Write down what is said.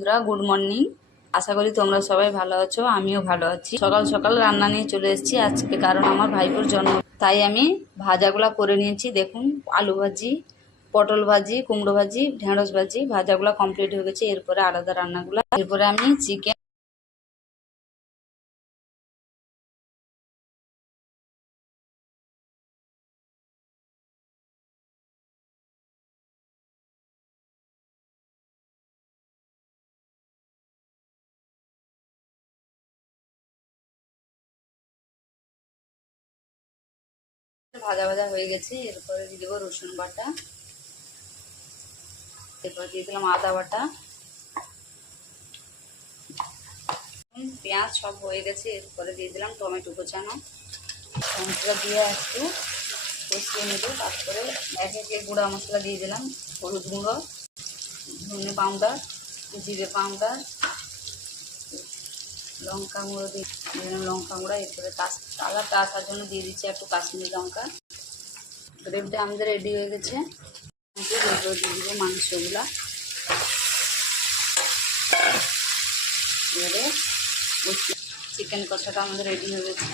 বন্ধুরা good morning. আশা করি তোমরা সবাই ভালো আছো, আমিও ভালো আছি। সকাল সকাল রান্না নিয়ে চলে এসেছি আজকে, কারণ আমার ভাইপোর জন্ম, তাই আমি ভাজাগুলা করে নিয়েছি। দেখুন, আলু ভাজি, পটল ভাজি, কুমড়ো ভাজি, ঢেঁড়স ভাজি, ভাজাগুলা কমপ্লিট হয়ে গেছে। এরপরে আলাদা রান্নাগুলা, এরপরে আমি চিকেন ভাজা ভাজা হয়ে গেছে। এরপরে দিয়ে দেবো রসুন বাটা, এরপর দিয়ে দিলাম আদা বাটা, পেঁয়াজ সব হয়ে গেছে। এরপরে দিয়ে দিলাম টমেটো কোচানো। টমেটোটা দিয়ে একটু কষিয়ে নেব। তারপরে এক একে গুঁড়া মশলা দিয়ে দিলাম, হলুদ গুঁড়ো, ধনে পাউডার, জিরে পাউডার, লঙ্কা গুঁড়ো দিয়ে দিলাম লঙ্কা গুঁড়া। এরপরে কালারটা আসার জন্য দিয়ে দিচ্ছি একটু কাশ্মীরি লঙ্কা। গ্রেভিটা আমাদের রেডি হয়ে গেছে। এরপরে দিয়ে দিব মাংসগুলা। এবারে চিকেন কষাটা আমাদের রেডি হয়ে গেছে।